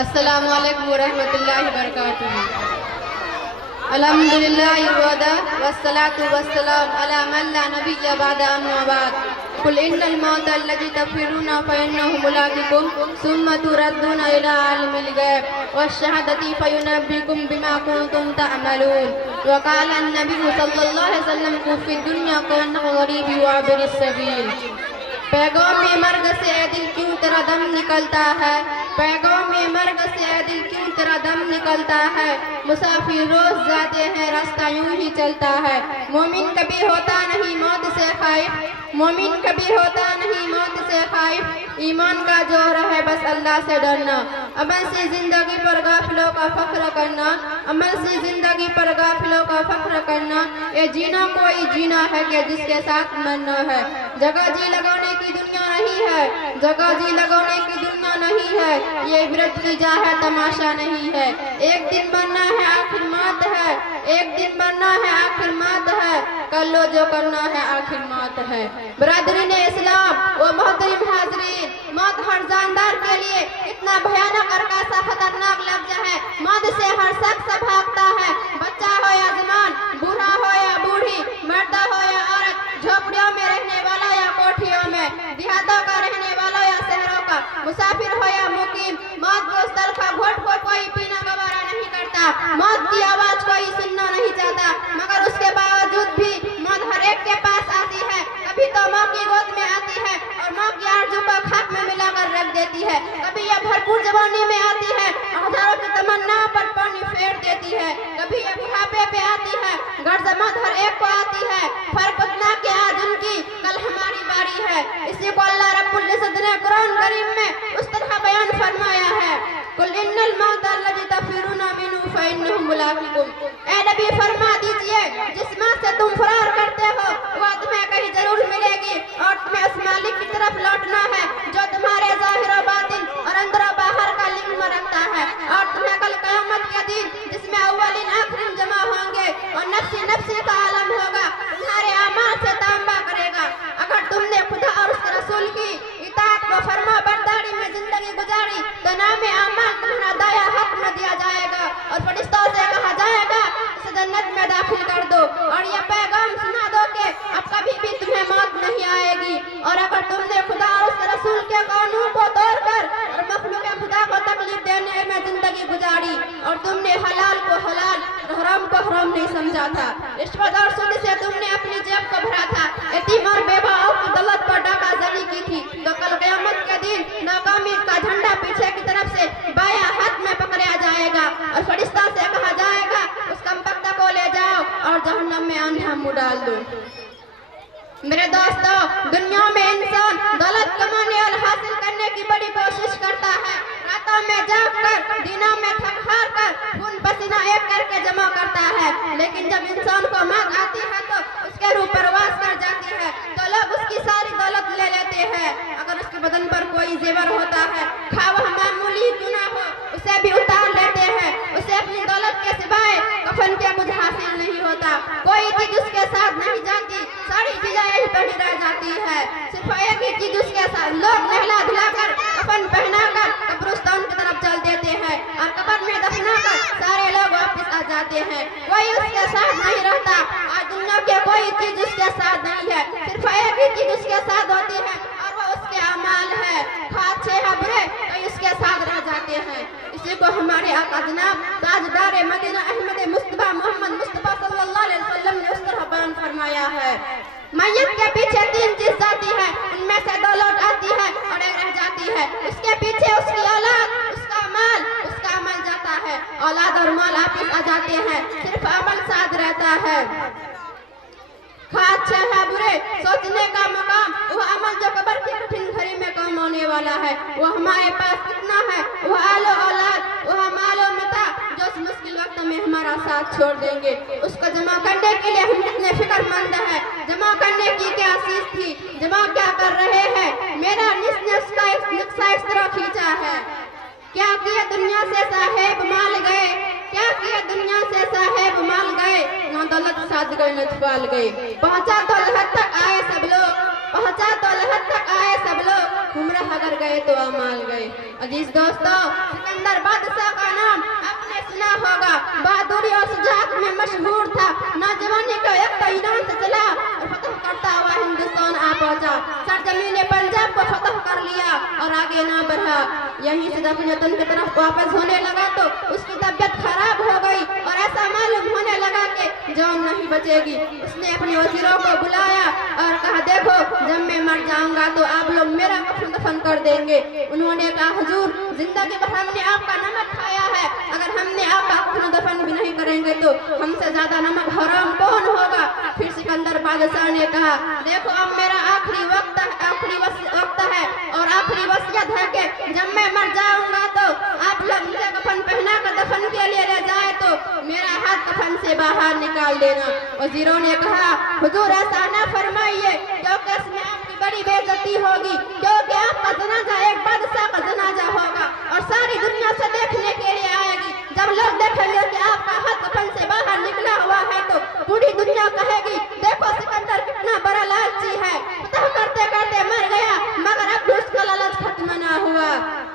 अस्सलामु अलैकुम वरहमतुल्लाहि वबरकातुहू। अल्हम्दुलिल्लाहि वस्सलातु वस्सलाम अला मन ला नबिय्य बअदा अम्मा बाद। कुल इन्नल मौत अल्लज़ी तफ़िरूना फ़इन्नहु मुलाक़िकुम सुम्मा तुरद्दूना इला आलिमिल ग़ैब वश्शहादति फ़युनब्बिकुम बिमा कुन्तुम तअमलून। व क़ाला अन्नबिय्यु सल्लल्लाहु अलैहि वसल्लम कुफ़ि दुन्या कअन्नका ग़रीबुन आबिरुस सबील। पैगाम मर्ग से ए दिल क्यों तेरा दम निकलता है, पैगाम मर्ग से ए दिल क्यों तेरा दम निकलता है। मुसाफिर रोज जाते हैं रास्ता यूं ही चलता है। मोमिन कभी होता नहीं मौत से खौफ, मोमिन कभी होता नहीं मौत से खौफ। ईमान का जोर है बस अल्लाह से डरना। अमल से जिंदगी पर गाफिलों का फख्र करना, अमल से जिंदगी पर गाफिलों का फख्र करना। ये जीना कोई जीना है कि जिसके साथ मरना है। जगह जी लगाने की दुनिया नहीं है, जगह जी लगाने की दुनिया नहीं है। ये इबरत की जा है तमाशा नहीं है। एक दिन मरना है आखिर मौत है, एक दिन मरना है आखिर मौत है। कर लो जो करना है आखिर मौत है। बरादरीन इस्लाम व मोहतरम हाज़रीन, मौत हर जानदार के लिए इतना भयानक और कैसा खतरनाक लफ्ज़ है। मौत से हर शख्स भागता है, बच्चा हो या जवान, बूढ़ा हो या बूढ़ी, मर्द हो या औरत, झोपड़ियों में रहने वाला या कोठियों में, देहातों का रहने वाला या शहरों का, मुसाफिर हो या मुकीम, मौत के उस तलखा घोट को कोई पीना गवारा नहीं करता। मौत की आवाज कोई सुनना नहीं चाहता, मगर उसके बावजूद भी मौत हर एक के पास आती है। कभी तो माँ की गोद में आती है और माँ की आरज़ू को खाक में मिलाकर रख देती है। कभी यह भरपूर जवानी में आती है और हजारों की तमन्ना पर पानी फेर देती है। कभी यह बुढ़ापे पे आती है, गर्ज मौत हर एक को आती है। फर्क उतना कि आज उनकी कल हमारी बारी है। इसी को अल्लाह रब्बुल इज़्ज़त ने कुरान करीम में उस तरह बयान फरमाया है, कुल इन्नल मौत अल्लज़ी तफ़िरूना मिन्हु फ़इन्नहु मुलाक़िकुम। ए नबी फरमा दीजिए, जिस मौत से तुम फरार करते हो वह तुम्हें कहीं जरूर मिलेगी और तुम्हें उस मालिक की तरफ लौटना है जो तुम्हारे ज़ाहिर और बातिन और अंदर और बाहर का लिम्न रखता है। और तुम्हें कल क़यामत के दिन जिसमें अव्वलीन आखिरीन जमा होंगे और नफ्सी नफ्सी का आलम होगा, तुम्हारे अमाल से तांबा करेगा। अगर तुमने खुदा और उसके रसूल की इताअत व फरमा बरदारी में जिंदगी गुजारी तो नाम अमाल तुम्हारा दाया हाथ में दिया जाएगा और फरिश्तों से कहा जाएगा इसे जन्नत में दाखिल कर दो। और यह पैगाम सुना दो कि अब कभी भी तुम्हें मौत नहीं आएगी। और अगर तुमने खुदा और उसके रसूल के कानून को तोड़कर और मखलूक खुदा को तकलीफ देने में जिंदगी गुजारी और तुमने हलाल को हलाल और हराम को हराम नहीं समझा था, रिश्वत और सूद से तुमने अपनी जेब को भरा था, यतीम और बेवाओं की दौलत पर डाकाज़नी की थी, तो कल क़यामत के दिन नाकामी का झंडा पीछे की तरफ से बायां हाथ में पकड़ा जाएगा और फरिश्ता से कहा जाएगा उस कमबख्त को ले जाओ और जहन्नम में अंधा मुँह डाल दो। मेरे दोस्तों, दुनिया में इंसान दौलत कमाने और हासिल करने की बड़ी कोशिश करता है। रातों में जागकर, दिनों में थक हार कर, खून पसीना एक करके जमा करता है। लेकिन जब इंसान को मौत आती है तो उसके रूह परवास कर जाती है तो लोग उसकी सारी दौलत ले लेते हैं। अगर उसके बदन पर कोई जेवर होता है, खा वह मामूली क्यों ना हो, उसे भी उतार लेते हैं। उसे अपनी दौलत के सिवाय कफन के कुछ हासिल नहीं होता, कोई चीज उसके साथ नहीं जाती, सारी चीजें यही पड़ी रह जाती है। सिर्फ एक ही चीज उसके साथ, लोग नहला धुलाकर कफन पहनाकर कब्रिस्तान की तरफ चल देते हैं और कब्र में दफनाकर सारे लोग वापस आ जाते हैं। कोई उसके साथ नहीं रहता। आज दुनिया के कोई चीज उसके साथ नहीं है, सिर्फ एक ही चीज उसके साथ होती है और वो उसके अमाल है। अच्छे या बुरे कोई उसके साथ रह जाते हैं। इसी को हमारे आका जनाब ताजदार मदीना अहमद मुस्तफा मोहम्मद मुस्तफा सल्लल्लाहु अलैहि वसल्लम ने उस तरह बयान फरमाया है, मैयत के पीछे तीन चीज जाती है, उनमें से दो लौट आती है और एक रह जाती है। उसके पीछे उसकी औलाद, उसका अमल जाता है। औलाद और माल वापस आ जाते हैं, सिर्फ अमल साथ रहता है। अच्छे है बुरे सोचने का मकाम, वह अमल जो कब्र की कठिन घड़ी में काम आने वाला है, वह हमारे पास कितना है। वह आलो औलाद, वह मालो मता जो उस मुश्किल वक्त में हमारा साथ छोड़ देंगे। उसको जमा करने के लिए हम कितने फिक्रमंद हैं। जमा करने की क्या चीज थी, जमा क्या कर रहे हैं। मेरा निस्ने उसका नक्शा इस तरह खींचा है, क्या किया दुनिया से साहेब माल गए, क्या किया दुनिया से साहेब माल गए, ना दौलत साथ गए न छुपाल गए। पहुंचा तो लहद तक आए सब लोग, पहुंचा तो लहद तक आए सब लोग, गुमराह अगर गए तो अमाल गए। अजीज दोस्तों, सिकंदर बादशाह का नाम आपने सुना होगा, बहादुरी और शुजाअत में मशहूर था। नौजवानी का एक तो ईरान से चला और फतह करता हुआ हिंदुस्तान आ पहुंचा। सरजमीन पंजाब को फतह कर लिया और आगे ना बढ़ा। यहीं से जब वतन की तरफ वापस होने लगा तो उसकी तबीयत खराब हो गई और ऐसा मालूम होने लगा कि जान नहीं बचेगी। उसने अपने वजीरों को बुलाया और कहा, देखो जब मैं मर जाऊंगा तो आप लोग मेरा कफन दफन कर देंगे। उन्होंने कहा, हुजूर जिंदगी भर हमने आपका नमक खाया है, अगर हमने आपका कफन दफन भी नहीं करेंगे तो हमसे ज्यादा नमक हराम कौन होगा। फिर सिकंदर बादशाह ने कहा, देखो अब मेरा आखिरी वक्त है और आखिरी वसीयत है कि जब मैं मर जाऊंगा तो आप लोग मुझे कफन पहना कर दफन के लिए ले जाए तो मेरा हाथ कफन से बाहर निकाल देना। वजीरों ने कहा, हुजूर ऐसा न फरमाइए क्योंकि इसमें आपकी बड़ी बेइज्जती होगी, क्योंकि आपका जनाजा एक बादशाह का जनाजा होगा और सारी दुनिया से देखने के लिए आएगी। जब लोग देखेंगे कि आपका हाथ कफन से बाहर निकला हुआ है तो पूरी दुनिया कहेगी, देखो सिकंदर कितना बड़ा लालची है, फतह करते करते मर गया मगर अब भी उसका लालच खत्म ना हुआ।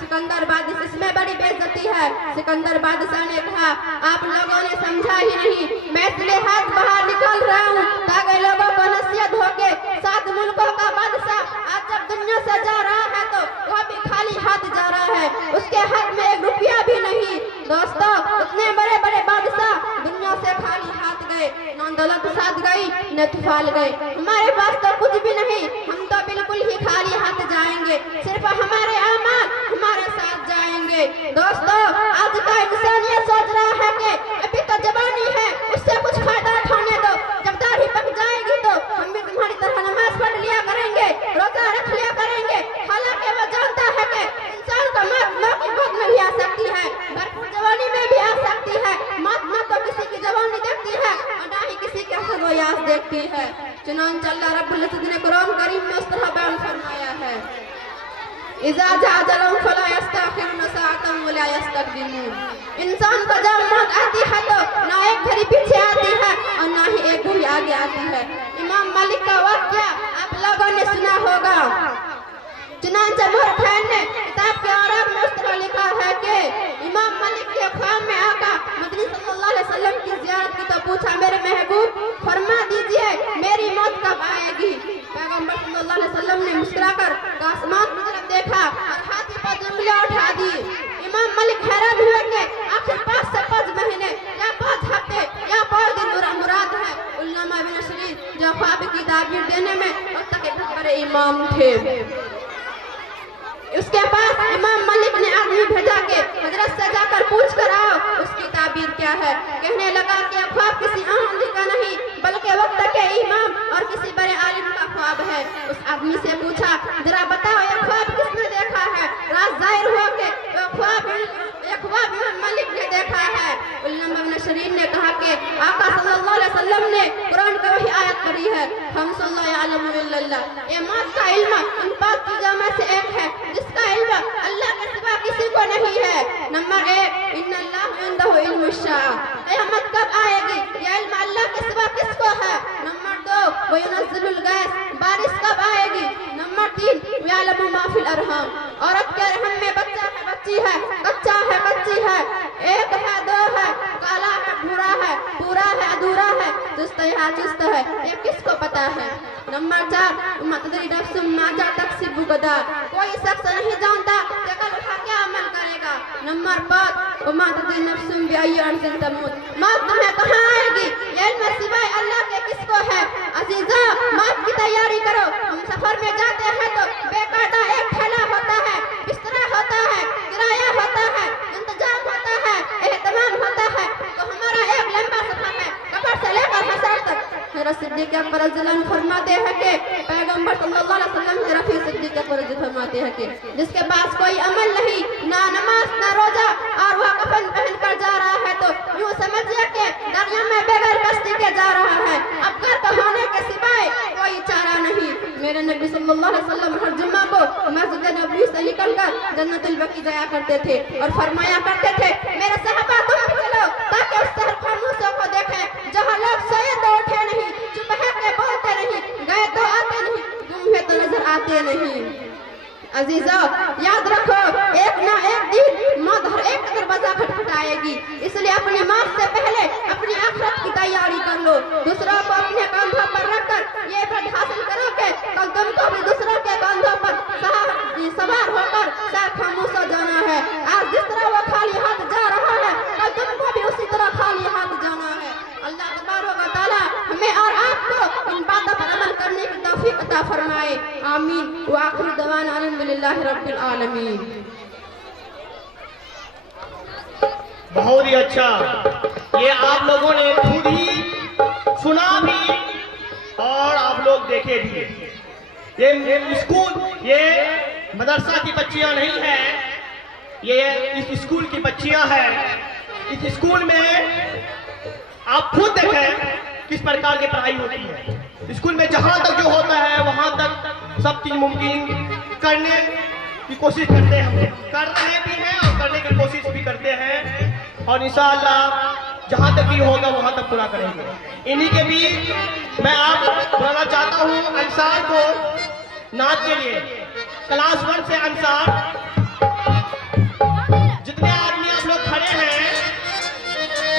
सिकंदर बादशाह, इसमें बड़ी बेइज्जती है। सिकंदर बादशाह ने कहा, आप लोगों ने समझा ही नहीं, मैं इसलिए हाथ बाहर निकाल रहा हूँ ताकि लोगों को नसीहत हो के 7 मुल्कों का बादशाह आज जब दुनिया से जा रहा है तो वह भी खाली हाथ जा रहा है, उसके हाथ में 1 रुपया भी नहीं। दोस्तों, इतने बड़े बड़े बादशाह दुनिया से खाली हाथ गए, न दौलत साथ गई न तूफान गए। हमारे पास तो कुछ भी नहीं, हम तो बिल्कुल ही खाली हाथ जाएंगे, सिर्फ हमारे अमाल हमारे साथ जाएंगे। दोस्तों, आज का इंसान ये सोच रहा है कि अभी तो जवानी है, उससे कुछ फायदा उठाने दो, जब दाढ़ी पक जाएगी तो हम भी तुम्हारी तरह नमाज पढ़ लिया करेंगे, रोजा रख लिया करेंगे। हालांकि वो जानता है कि इंसान का मौत की गोद में भी आ सकती है, भरपूर जवानी में भी आ सकती है। मौत न तो किसी की जवानी देखती है और न ही किसी के असर वयास देखती है। चुनांचे अल्लाह रब्बुल इज्जत ने कुरान करीम में उस तरह बयान फरमाया है, इज़ा जा अजलहुम फला यस्तअखिरुन साअतन वला यस्तक़दिमून। इंसान को जब मौत आती है तो ना एक घड़ी पीछे आती है और ना ही एक घड़ी आगे आती है। इमाम मालिक का वाक़या आप लोगों ने सुना होगा। चुनांचे मुर्खैन ने किताब के औराक में उस तरह लिखा है कि इमाम मालिक के ख्वाब में आका मदनी सल्लल्लाहु अलैहि वसल्लम की ज़ियारत की तो पूछा, मेरे महबूब फरमा दीजिए मेरी मौत कब आएगी। पैगंबर सल्लल्लाहु अलैहि वसल्लम ने मुस्कुराकर आसमान की तरफ देखा और हाथी पर उंगलियां उठा दी। इमाम मालिक हैरान हुए कि आखिर 5 से 5 महीने या 5 हफ्ते या 5 दिन मुराद है। उल्लामा बिन शरीफ जो ख्वाब की ताबीर देने में वक्त के बड़े इमाम थे, उसके पास इमाम मालिक ने आदमी भेजा के हजरत से जाकर पूछ कर आओ उसकी ताबीर क्या है। कहने लगा कि ख्वाब किसी आम आदमी का नहीं बल्कि वक्त के इमाम और किसी बड़े आलिम का ख्वाब है। उस आदमी से पूछा, जरा बताओ ये ख्वाब किसने देखा है। राज जाहिर हुआ कि ख्वाब इमाम मालिक ने देखा है। उल्लामा बिन शरीफ ने कहा कि आका सल्लल्लाहु अलैहि वसल्लम ने कुरान की वही आयत पढ़ी है, हम सल्लल्लाहु अलैहि वसल्लम। ये मौत का इल्म इन 5 चीजों में से एक है जिसका इल्म अल्लाह के सिवा किसी को नहीं है। नंबर 1, इन्नल्लाह इंदहु इल्मुश शाअ, क़यामत कब आएगी ये इल्म अल्लाह के सिवा किसको है। नंबर 2, व युनज़्ज़िलुल गैस, बारिश कब आएगी। नंबर 3, यअलमु मा फिल अरहाम, औरत के रहम में बच्चा है बच्ची है, कच्चा है कच्ची है, 1 है 2 है, काला है भूरा है, पूरा है अधूरा है, चुस्त है चुस्त है, ये किसको पता है। नंबर 4, मा तदरी नफ्सुम माज़ा तक्सिबु गदा, कोई शख्स नहीं जानता कि कल उसका क्या अमल करेगा। नंबर 5, मा तदरी नफ्सुम बिअय्यि अर्ज़िन तमूत, मौत तुम्हें कहाँ आएगी ये इल्म सिवाय अल्लाह के किसको है। अज़ीज़ा, मौत की तैयारी करो। हम सफर में जाते हैं तो बेकायदा एक थैला होता है, बिस्तरा होता है, किराया होता है, इंतजाम होता है, एहतमाम होता है, तो हमारा एक लंबा सफर है कब्र से लेकर हशर तक। हज़रत सिद्दीक़ अकबर रज़ियल्लाहु अन्हु फरमाते हैं कि पैगंबर सल्लल्लाहु अलैहि वसल्लम के रफ़ी सिद्दीक़ अकबर फरमाते हैं कि जिसके पास कोई अमल नहीं, ना नमाज ना रोजा, और वह कफन पहनकर जा रहा है तो यूँ समझिए कि दरिया में बगैर कश्ती के जा रहा है, अब घर का होने के सिवाय कोई चारा नहीं। मेरे नबी सल्लल्लाहु अलैहि वसल्लम हर जुम्मा को मस्जिद नबवी से निकलकर जन्नतुल बकी जाया करते थे और फरमाया करते थे, मेरे सहाबा तुम भी चलो ताकि उस शहर खामोशों को देखें जहाँ लोग सोए तो उठे नहीं, चुप है के बोलते नहीं, गए तो आते नहीं, गुम हुए तो नजर आते नहीं। अजीजा, याद रखो एक ना एक दिन मौत हर एक का दरवाजा खटखटाएगी, इसलिए अपनी मौत से पहले अपनी आखिरत की तैयारी कर लो। दूसरों को अपने कंधों पर रखकर ये व्रत हासिल करो कि कल तुमको भी दूसरों के कंधों पर सवार होकर शायद खामोश हो जाना है। आज जिस तरह वो खाली हाथ जा रहा है, कल तुमको भी उसी तरह खाली हाथ जाना है। अल्लाह तबारक व तआला हमें और आपको इन बातों पर अमल करने की तौफीक अता फरमाए। आमीन। व आखिर दवाना अल्हम्दुलिल्लाहि रब्बिल आलमीन। बहुत ही अच्छा, ये आप लोगों ने खुद ही सुना भी और आप लोग देखे भी। ये स्कूल, ये मदरसा की बच्चियां नहीं है, ये इस स्कूल की बच्चियां हैं। इस स्कूल में आप खुद देखें किस प्रकार की पढ़ाई होती है। स्कूल में जहां तक जो होता है वहां तक सब चीज मुमकिन करने की कोशिश करते हैं, हम कर रहे भी हैं और करने की कोशिश भी करते हैं, और इंशाअल्लाह जहां तक भी होगा वहां तक पूरा करेंगे। इन्हीं के बीच मैं आप बुलाना चाहता हूं अंसार को नाच के लिए। क्लास 1 से अंसार, जितने आदमी आप लोग खड़े हैं,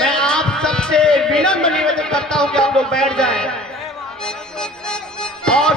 मैं आप सबसे विनम्र निवेदन करता हूं कि आप लोग बैठ जाएं और